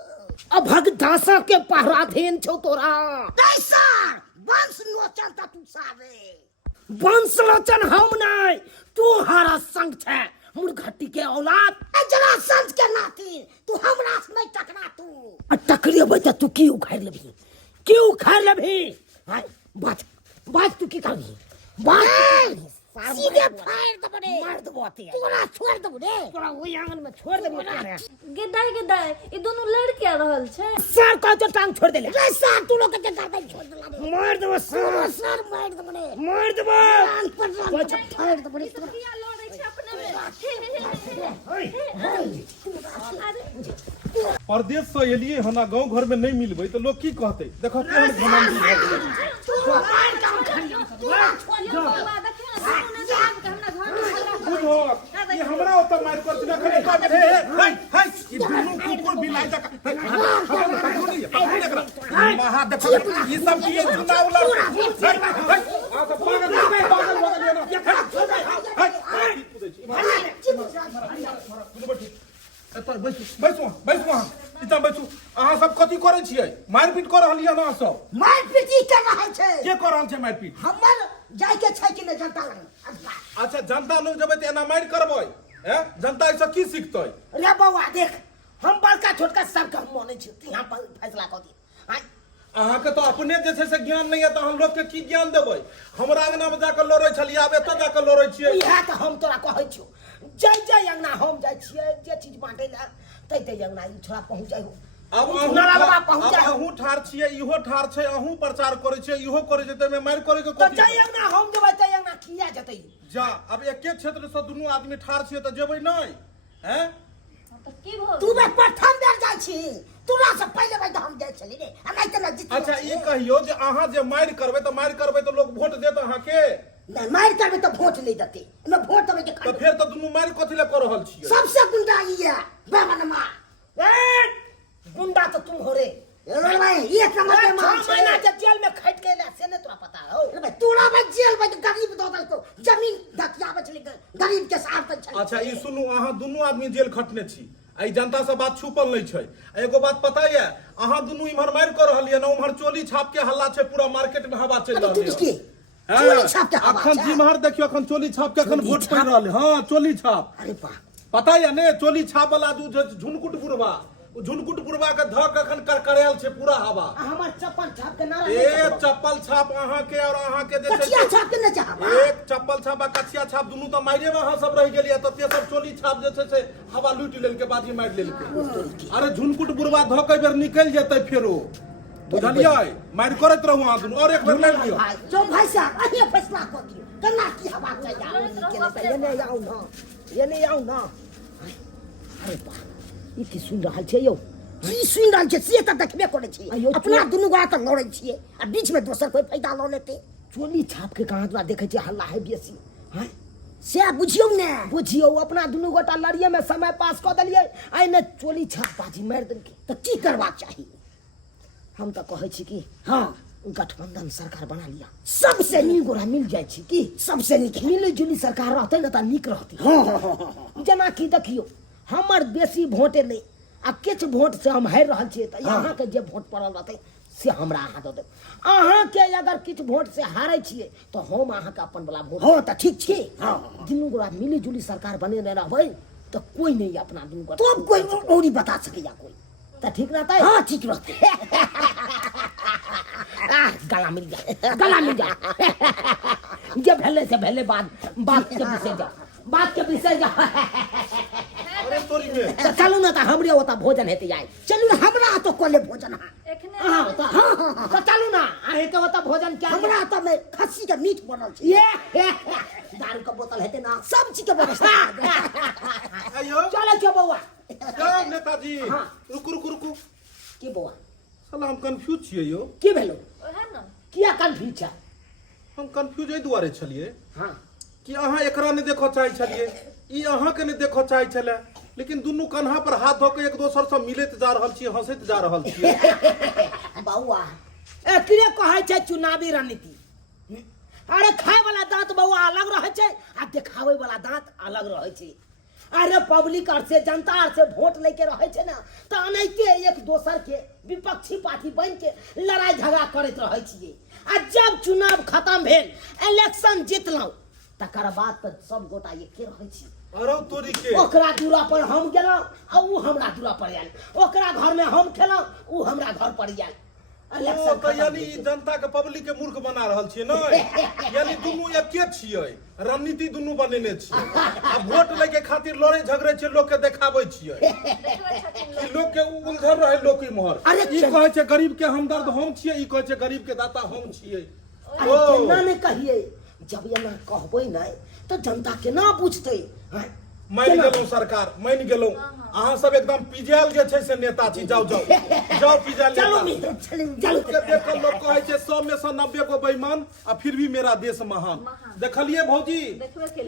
अब भग दासा के पहराधीन छौ तोरा नहीं सर वंश लोचन त तू सारे वंशलोचन हम नहीं तू हरा संग छे मुर्घट्टी के औलाद जरा संत के नाती तू हमरा से नहीं टकरा तू टकरेबै त तू की उखाड़ लेबही हाय बात तू की करबी बात सीधे फाड़ दबरे मार देबो अते तोरा छोड़ दबो रे तोरा ओइ आंगन में छोड़ देबो रे गेदाई ई दोनों लड़के आ रहल छै। सर का तो टांग छोड़ देले रे सर तू लोग के गर्दन छोड़ देला रे मार देबो सर सर मार दबो रे मार देबो कान पर फाड़ दबो रे किया लड़ै छै अपने में। प्रदेश से एलिए हना गांव घर में नहीं मिलबै तो लोग की कहते देखो केहन घमंडी भऽ गेलै। तू मार काम खड़िया छोड़ियो बाबा देखियो ना सुने जे आब के हमरा घर में झगड़ा बुझो ये हमरा ओत मार कर दिना खने का हे हे ई दुनू कुकुर बिलाई तक महा देखो ई सब की चुनाव लड़ आ सब पागल हो गए ना बैसू बैसू बैसू अहाँ इतना बैसू अहाँ सब कथी करे छियै मारपीट कर रहलियै अहाँ सब मारपीट ई कर रहल छै के कर रहल छै मारपीट हमर जाय के छै कि नहीं जनता लग अच्छा जनता लोग जब एना मार करबै जनता ऐसा की सीखतै रे बउआ देख हम बड़का छोटका सबके हम मानै छी यहाँ पर फैसला कऽ दी अहाँ के तो अपने जे छै से ज्ञान नहीं है तो हम लोग के की ज्ञान देबै हमरा अंगना में जाकर लड़ै छलियै आब एतऽ जाकर लड़ै छियै इएह तऽ हम तोरा कहै छियौ जय अंगना हम जाइ छियै जे चीज बांटै लए तै अंगना ई छोरा पहुँच जाइ अब अहूँ ठार छियै इहो ठार छै अहूँ प्रचार करै छियै इहो करै छै तैमे मारि करै के तो जय अंगना हम जेबै तै अंगना किया जेतै जा अब एके क्षेत्र से दुनू आदमी ठार छियै तऽ जेबै नहीं हैं तू बे प्रथम बेर जाइ छी तोरा से पहले भाई हम जाइ छली रे हम त नजदीक अच्छा ई कहियो जे अहाँ जे मारि करबै तऽ लोग वोट देत अहाँ के नहीं मार करबे तो वोट नहीं देते मैं वोट देबे के तो फिर तो दुनू मारि कथि ले कर रहल छियै सबसे गुंडा ई है बाबा नमा गुंडा तो तुम हो रे भाई ये समझ में मार महीना के जेल में खट के ले से ने तोरा पता हो रे तोरा में जेल में गरीब दो दल को जमीन धकियाबे छली गरीब के साथ छली अच्छा ई सुनू अहाँ दुनू आदमी जेल खटने छी आई जनता से बात छुपल नहीं छै एगो बात पता है अहाँ दुनू इम्हर मारि कर रहलियै ना उम्हर चोली छाप के हल्ला छै पूरा मार्केट में हवा चल रहल है चोली छाप के हवा अखन जिम्हर देखियो अखन चोली छाप के अखन वोट पड़ रहल है हां चोली छाप अरे वाह पता है ने चोली छाप वाला झुनकुट बुरबा के धक अखन करकरेल छै पूरा हवा हमर चप्पल छाप के नारा एक चप्पल छाप अहाँ के और अहाँ के जे कचिया छाप के न चाहब एक चप्पल छाप आ कचिया छाप दुनू तो मारे में अहाँ सब रह गेलियै तते सब चोली छाप जे छै से हवा लूट लेल के बाजी मार लेल के अरे झुनकुट बुरबा धक बेर निकल जेतै फेरो बुझलियै मार करत रहू अहाँ दुनू और एक बेर मार दियौ जो भाई साहब अहिए फैसला कर दियो केना की हवा चाहिए ये नहीं आऊ ना अरे वाह ई की सुन रहल छै यौ की सुन रहल छै से त देखबे करै छी अपना दुनू गोरा त लड़ै छियै आ बीच में दोसर कोई फायदा ल लेते चोली छाप के कहां दुआ देखै छै हल्ला है बेसी हैं से बुझियौ ने बुझियौ अपना दुनू गोटा लड़िए में समय पास क देलियै आइ ने चोली छाप बाजी मार देलकै त की करबाक चाही हम त कहै छी कि हां गठबंधन सरकार बना लिया सबसे नीक गोरा मिल जाय छी कि सबसे नीक मिले जुली सरकार रहतै न त नीक रहतै हां जेना कि देखियो हमर बेसी वोटे नहीं आ किछ वोट से हम हार रहल छियै त यहाँ के जे वोट पड़ल रहतै से हमरा अहाँ दऽ देब अहाँ के अगर किछ वोट से हारै छियै तो हम अहाँ के अपन वाला वोट हां त ठीक छै हां दुनू गोरा मिली जुली सरकार बनेने रहबै तो कोई नहीं अपना दुनू गोरा तो कोई औरी बता सकेया कोई त ठीक रहतै हां ठीक रहतै गला मिल जा जे भेले से भेले बात के विषय जा बात के विषय जा अरे तोरी में तो चलू ना तो हमरे होता भोजन हेते जाए चलू हमरा तो कोले भोजन हां तो चलू ना आहे के होता भोजन क्या हमरा तो में खस्सी के मीट बनल छै ये दारू के बोतल हेते ना सब चीज के व्यवस्था आयो चलो के बौआ जय नेताजी रुकू के बौआ साला हम कंफ्यूज छियै यो की भेलो किया कंफ्यूज छ हम कंफ्यूज एहि दुआरे छलियै हां कि अहाँ एकरा ने देखो चाहै छलियै ई अहाँ के ने देखो चाहै छले लेकिन दुनू कन्हा पर हाथ धो के एक दोसर से मिलैत जा रहल छियै हंसैत जा रहल छियै बौआ एकरे कहै छै चुनावी रणनीति अरे खाए वाला दांत बौआ अलग रहे छै आ देखावे वाला दांत अलग रहे छै अरे पब्लिक और से जनता और से वोट लेके रहे छै ना त अनैते एक दोसर के विपक्षी पार्टी बन के लड़ाई झगड़ा करैत रहे छियै आ जब चुनाव खत्म भेल इलेक्शन जीतलौ तकर बाद त सब गोटा एके रहे छी अरे तोरी के ओकरा दूरा पर हम गेलौ आ ऊ हमरा दूरा पर आयल ओकरा घर में हम खेलौ ऊ हमरा घर पर आयल इलेक्शन तो यानी जनता के पब्लिक के मूर्ख बना रहल छियै न यानी दुनू एके छियै रणनीति दुनू बनेने छियै आ वोट ले के खातिर लड़े झगड़े छियै लोग के देखाबै छियै कि लोग के उलझल रहे लोग इम्हर ई कहै छै गरीब के हमदर्द हम छियै ई कहै छै गरीब के दाता हम छियै अरे केना ने कहिए जब एना कहबै नै तो जनता केना बुझतै मान गेलौं सरकार मान गेलौं अहाँ सब एकदम पिजाल जे छै से नेता छी जाओ पिजाल चलो के देख लोग कहै छै 100 में से 90 गो बेईमान आ फिर भी मेरा देश महान देखलिए भौजी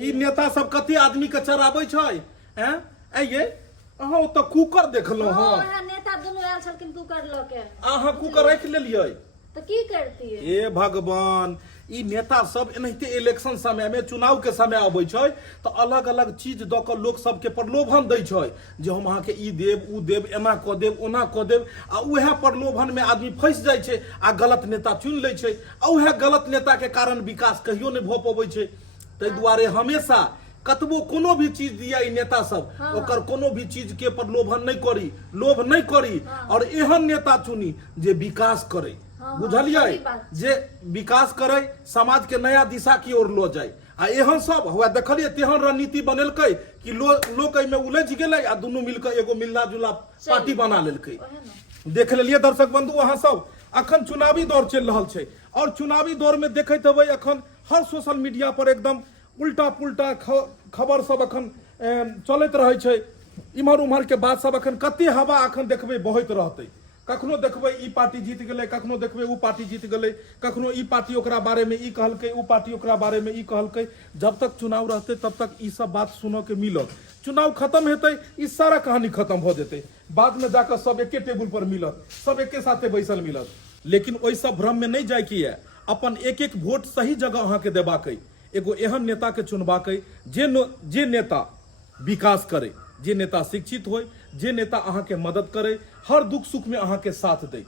ई नेता सब कते आदमी के चराबै छै हैं आइए अहाँ ओतऽ कुकर देखलौं हां नेता दुनू आयल छलखिन कुकर लऽ के अहाँ कुकर राख लेलियै तो की करती है हे भगवान ई नेता सब एनाहिते इलेक्शन समय में चुनाव के समय अबै छै तो अलग अलग चीज द के लोक सब के प्रलोभन दै छै जे हम अहाँ के ई देब उ देब एना क देब ओना क देब आ उहे प्रलोभन में आदमी फंस जाइ छै आ गलत नेता चुन लै छै आ उहे गलत नेता के कारण विकास कहियो नहीं भ पबै छै ताहि दुआरे हमेशा कतबो कोनो भी चीज दिया ई नेता सब ओकर कोनो भी चीज के प्रलोभन नहीं करी लोभ नहीं करी और एहन नेता चुनी जे विकास करे बुझलिए जे विकास करे समाज के नया दिशा की ओर लो जाए आ एहन सब हुआ देखलिए तेहन रणनीति बनेलकै कि लोग एहिमे उलझ गेलै आ दुनू मिलकर एगो मिलना जुला पार्टी बना लेलकै देख लेलिए दर्शक बंधु अहाँ सब अखन चुनावी दौर चल रहा छै और चुनावी दौर में देखैत हेबै अखन हर सोशल मीडिया पर एकदम उल्टा पुल्टा खबर सब अखन चलैत रहै छै इम्हर उम्हर के बात सब अखन कते हवा अखन देखबै बहैत रहतै कखनो देखबै ई पार्टी जीत गेलै कखनो देखबै उ पार्टी जीत गेलै कखनो ई पार्टी ओकरा बारे में ई कहलकै उ पार्टी ओकरा बारे में ई कहलकै जब तक चुनाव रहतै तब तक ई सब बात सुनऽ के मिलत चुनाव खत्म हेतै ई सारा कहानी खत्म भ जेतै बाद में जाकर सब एके टेबुल पर मिलत सब एके साथे बैसल मिलत लेकिन ओइ सब भ्रम में नहीं जाय कि अपन एक एक वोट सही जगह अहाँ के देबाकै एगो एहन नेता के चुनबाकै जे नेता विकास करे जे नेता शिक्षित होय जे नेता अहाँ के मदद करे हर दुख सुख में अहाँ के साथ दे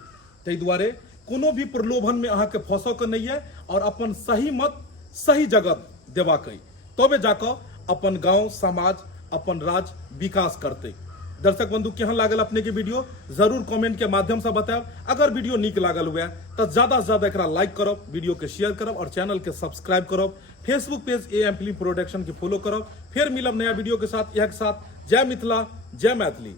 ताहि दुआरे कोनो भी प्रलोभन में अहाँ के फंसो के नहीं है और अपन सही मत सही जगह देबाकै तबे जाकर अपन गांव समाज अपन राज्य विकास करते दर्शक बंधु केहन लागल अपने के वीडियो जरूर कमेंट के माध्यम से बताएब अगर वीडियो निक लागल हुए तो ज्यादा से ज्यादा एकरा लाइक करब वीडियो के शेयर करब और चैनल के सब्सक्राइब करब Facebook page AM film production के फॉलो करब फिर मिलब नया वीडियो के साथ जय मिथिला जय मैथिली।